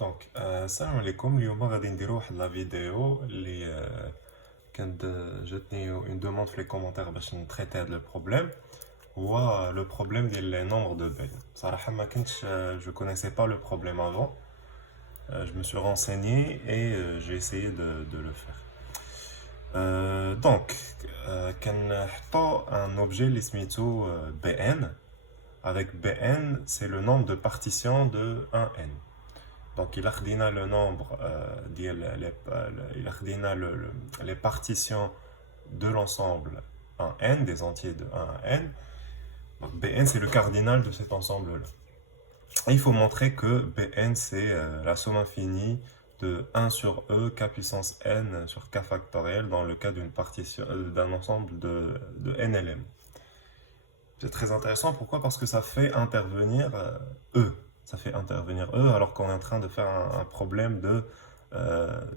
السلام عليكم. اليوم غادي نديرو واحد لا فيديو اللي كانت جاتني اون دوموند في لي كومونتير باش نتريتي هاد لو بروبليم. هو لو بروبليم ديال لي نومبر دو بي. بصراحة ما كنتش جو كونيسي با لو بروبليم افون. Je me suis renseigné et j'ai essayé de le faire. كنحطو un objet اللي سميتو bn. Avec bn, c'est le nombre de partitions de 1n. Donc, il a خدينا le nombre les partitions de l'ensemble en n, des entiers de 1 à n. Donc, Bn, c'est le cardinal de cet ensemble-là. Et il faut montrer que Bn, c'est la somme infinie de 1 sur e k puissance n sur k factoriel dans le cas d'une partition d'un ensemble de n éléments. C'est très intéressant. Pourquoi? Parce que ça fait intervenir e. Ça fait intervenir E alors qu'on est en train de faire un problème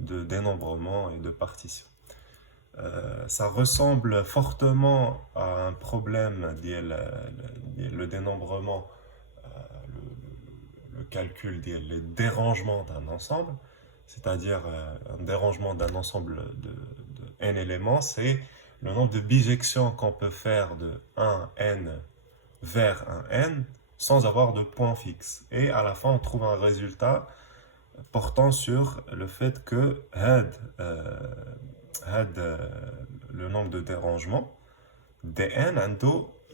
de dénombrement et de partition. Ça ressemble fortement à un problème le dénombrement, le calcul des dérangements d'un ensemble, c'est-à-dire un dérangement d'un ensemble de n éléments, c'est le nombre de bijections qu'on peut faire de 1n vers un n sans avoir de point fixe. Et à la fin, on trouve un résultat portant sur le fait que le nombre de dérangements, dn,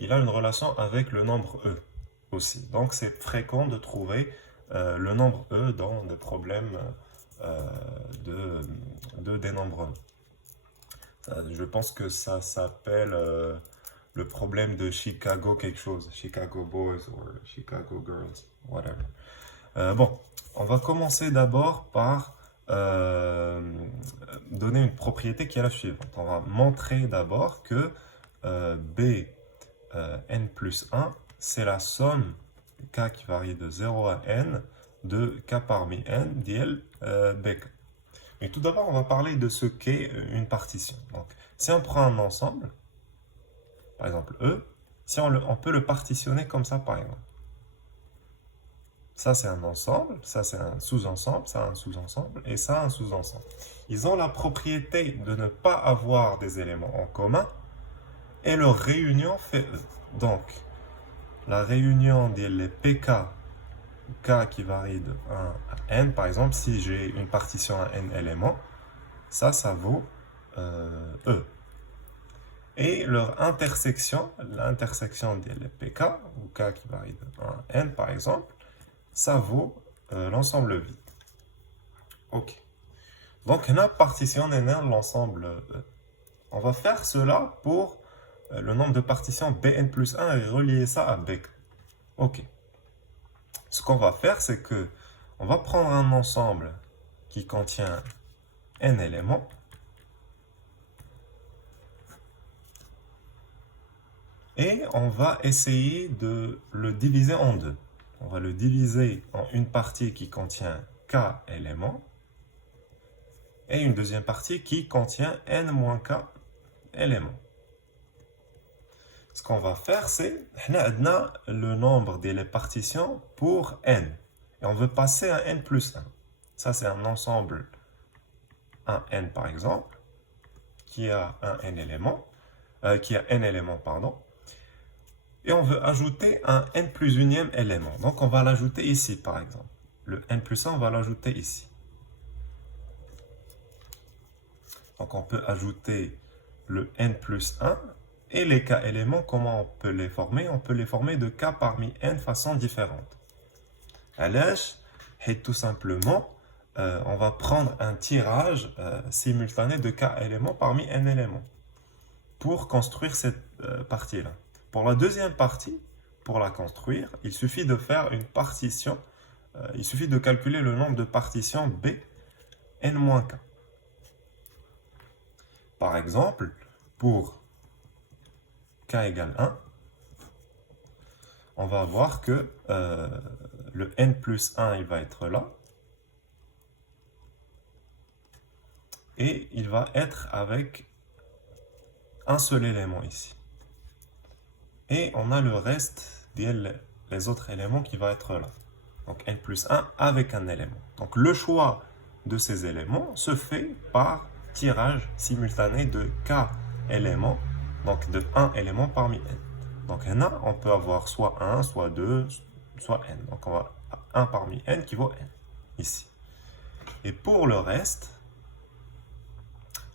il a une relation avec le nombre e aussi. Donc c'est fréquent de trouver le nombre e dans des problèmes de dénombrement. Je pense que ça s'appelle le problème de Chicago quelque chose, Chicago Boys ou Chicago Girls, whatever. Bon, on va commencer d'abord par donner une propriété qui est la suivante. On va montrer d'abord que B n plus 1, c'est la somme k qui varie de 0 à n de k parmi n d'IL bk. Mais tout d'abord, on va parler de ce qu'est une partition. Donc, si on prend un ensemble, par exemple E, si on peut le partitionner comme ça, par exemple. Ça, c'est un ensemble, ça, c'est un sous-ensemble, ça, un sous-ensemble, et ça, un sous-ensemble. Ils ont la propriété de ne pas avoir des éléments en commun, et leur réunion fait E. Donc, la réunion des PK, K qui varie de 1 à n, par exemple, si j'ai une partition à n éléments, ça vaut E. Et leur intersection, l'intersection des PK, ou K qui varie de 1 à n par exemple, ça vaut l'ensemble vide. Ok. Donc, on a partitionné l'ensemble E. On va faire cela pour le nombre de partitions Bn plus 1 et relier ça à Bk. Ok. Ce qu'on va faire, c'est que on va prendre un ensemble qui contient n éléments. Et on va essayer de le diviser en deux. On va le diviser en une partie qui contient k éléments et une deuxième partie qui contient n-k éléments. Ce qu'on va faire, c'est on a le nombre des partitions pour n. Et on veut passer à n plus 1. Ça, c'est un ensemble 1n par exemple, qui a un n élément, qui a n éléments, pardon. Et on veut ajouter un n plus unième élément. Donc on va l'ajouter ici, par exemple. Le n plus 1, on va l'ajouter ici. Donc on peut ajouter le n plus 1 et les k éléments. Comment on peut les former? On peut les former de k parmi n façons différentes. Et tout simplement, on va prendre un tirage simultané de k éléments parmi n éléments pour construire cette partie-là. Pour la deuxième partie, pour la construire, il suffit de faire une partition. Il suffit de calculer le nombre de partitions B n-k. Par exemple, pour k égale 1, on va voir que le n plus 1, il va être là. Et il va être avec un seul élément ici. Et on a le reste des autres éléments qui va être là. Donc n plus 1 avec un élément. Donc le choix de ces éléments se fait par tirage simultané de k éléments, donc de 1 élément parmi n. Donc n, on peut avoir soit 1, soit 2, soit n. Donc on va 1 parmi n qui vaut n, ici. Et pour le reste,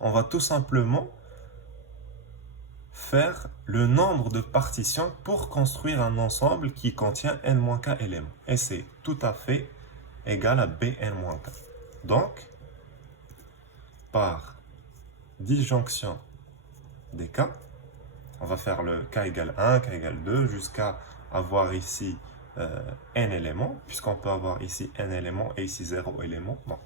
on va tout simplement faire le nombre de partitions pour construire un ensemble qui contient n-k éléments. Et c'est tout à fait égal à bn-k. Donc, par disjonction des k, on va faire le k égale 1, k égale 2, jusqu'à avoir ici n éléments, puisqu'on peut avoir ici n éléments et ici 0 éléments. Donc,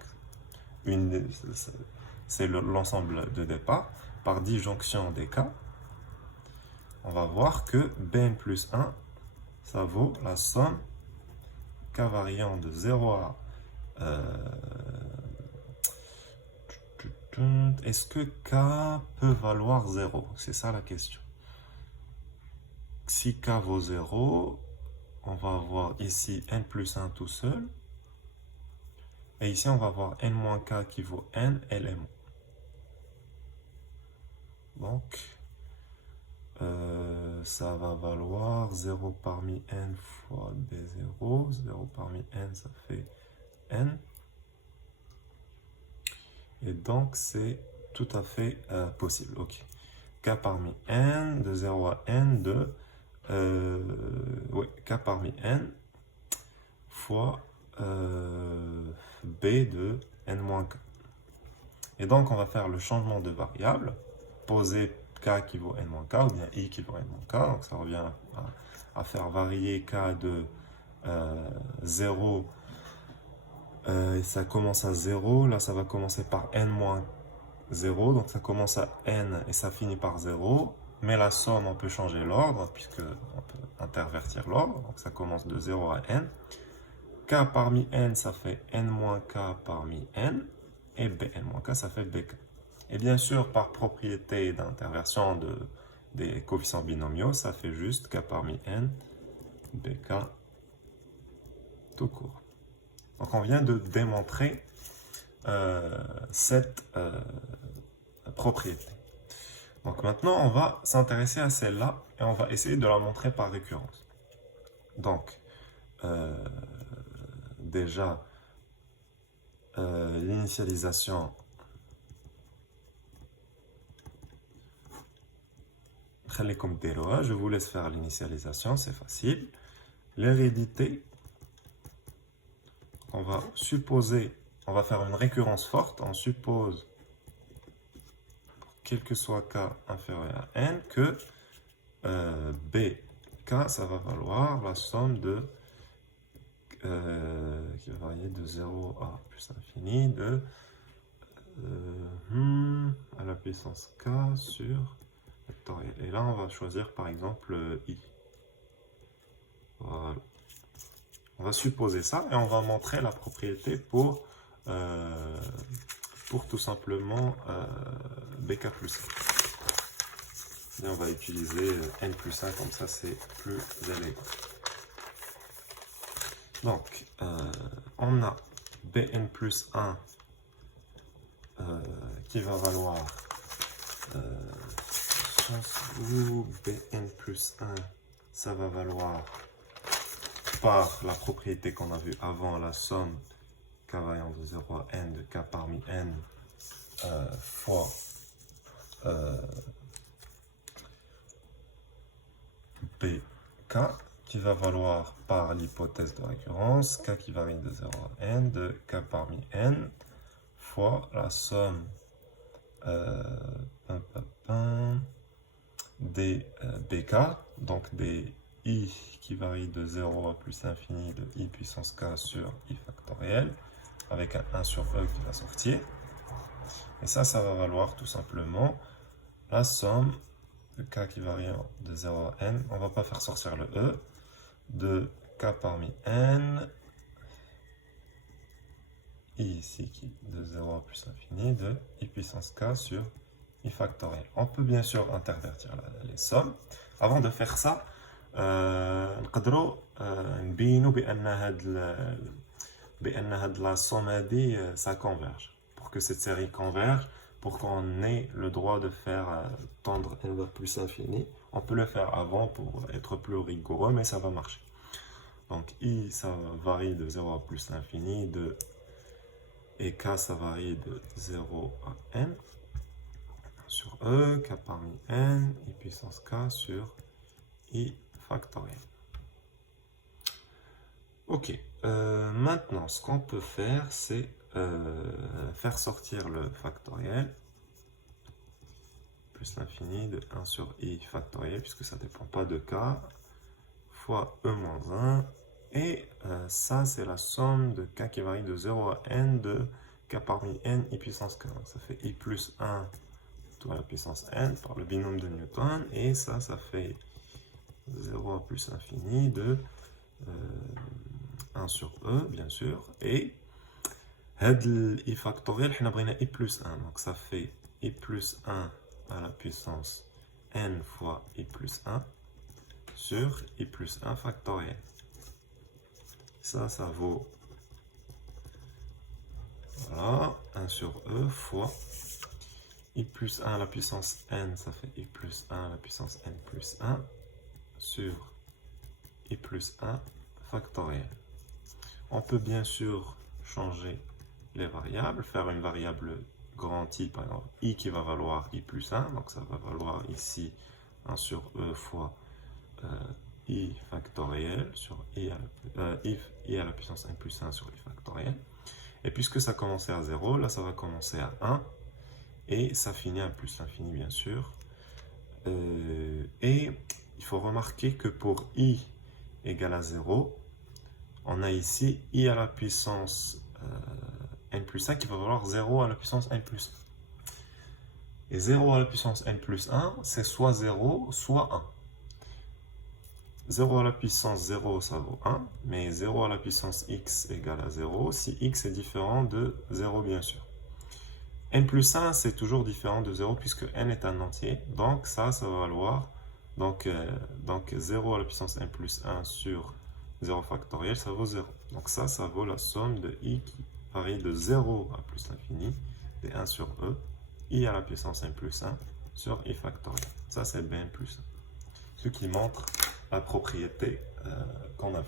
c'est l'ensemble de départ. Par disjonction des k, on va voir que bn plus 1, ça vaut la somme k variant de 0 à... est-ce que k peut valoir 0? C'est ça la question. Si k vaut 0, on va avoir ici n plus 1 tout seul. Et ici, on va avoir n-k qui vaut n éléments. Donc, ça va valoir 0 parmi n fois b0. 0 parmi n, ça fait n. Et donc, c'est tout à fait possible. Ok. K parmi n, de 0 à n, de... K parmi n fois b de n-k. Et donc, on va faire le changement de variable, poser k qui vaut n-k, ou bien i qui vaut n-k. Donc, ça revient à faire varier k de 0, et ça commence à 0. Là, ça va commencer par n-0, donc ça commence à n et ça finit par 0. Mais la somme, on peut changer l'ordre, puisqu'on peut intervertir l'ordre. Donc, ça commence de 0 à n. K parmi n, ça fait n-k parmi n. Et bn-k, ça fait bk. Et bien sûr, par propriété d'interversion des coefficients binomiaux, ça fait juste k parmi n, bk, tout court. Donc, on vient de démontrer cette propriété. Donc, maintenant, on va s'intéresser à celle-là et on va essayer de la montrer par récurrence. Donc, déjà, l'initialisation... Je vous laisse faire l'initialisation, c'est facile. L'hérédité, on va supposer, on va faire une récurrence forte, on suppose, quel que soit k inférieur à n, que bk, ça va valoir la somme de, qui va varier de 0 à plus infini, de à la puissance k sur factoriel. Et là, on va choisir par exemple i. Voilà. On va supposer ça et on va montrer la propriété pour tout simplement bk plus 1. Et on va utiliser n plus 1, comme ça c'est plus élégant. Donc, on a bn plus 1 qui va valoir où bn plus 1, ça va valoir par la propriété qu'on a vue avant, la somme k variant de 0 à n de k parmi n fois bk, qui va valoir par l'hypothèse de récurrence k qui varie de 0 à n de k parmi n fois la somme des bk, donc des i qui varie de 0 à plus infini de i puissance k sur i factoriel, avec un 1 sur e qui va sortir. Et ça va valoir tout simplement la somme de k qui varie de 0 à n, on ne va pas faire sortir le e, de k parmi n, i ici qui de 0 à plus infini, de i puissance k sur i factoriel. On peut bien sûr intervertir les sommes. Avant de faire ça, نقدروا نبينوا بأن هاد la somme هادي ça converge. Pour que cette série converge, pour qu'on ait le droit de faire tendre n vers plus l'infini, on peut le faire avant pour être plus rigoureux, mais ça va marcher. Donc I, ça varie de 0 à plus l'infini, et K, ça varie de 0 à n sur E, K parmi n, I puissance K sur I factoriel. Ok, maintenant ce qu'on peut faire, c'est faire sortir le factoriel, plus l'infini de 1 sur I factoriel, puisque ça ne dépend pas de K, fois E moins 1, et ça c'est la somme de K qui varie de 0 à n de K parmi n, I puissance K. Donc, ça fait I plus 1 tout à la puissance n par le binôme de Newton, et ça fait 0 à plus l'infini de 1 sur E, bien sûr, et I factoriel, on a I plus 1, donc ça fait I plus 1 à la puissance n fois I plus 1 sur I plus 1 factoriel. Ça vaut, voilà, 1 sur E fois I plus 1 à la puissance n, ça fait I plus 1 à la puissance n plus 1 sur I plus 1 factoriel. On peut bien sûr changer les variables, faire une variable grand I, par exemple, I qui va valoir I plus 1, donc ça va valoir ici 1 sur E fois I factoriel sur I à la puissance n plus 1 sur I factoriel. Et puisque ça commençait à 0, là ça va commencer à 1, et ça finit à plus l'infini bien sûr. Et il faut remarquer que pour I égale à 0, on a ici I à la puissance n plus 1 qui va valoir 0 à la puissance n plus 1. Et 0 à la puissance n plus 1, c'est soit 0, soit 1. 0 à la puissance 0, ça vaut 1, mais 0 à la puissance x égale à 0 si x est différent de 0, bien sûr. N plus 1, c'est toujours différent de 0 puisque n est un entier, donc ça va valoir, donc 0 à la puissance n plus 1 sur 0 factoriel, ça vaut 0. Donc ça vaut la somme de I qui varie de 0 à plus l'infini, de 1 sur E, I à la puissance n plus 1 sur I factoriel. Ça c'est Bn plus 1. Ce qui montre la propriété qu'on a vue.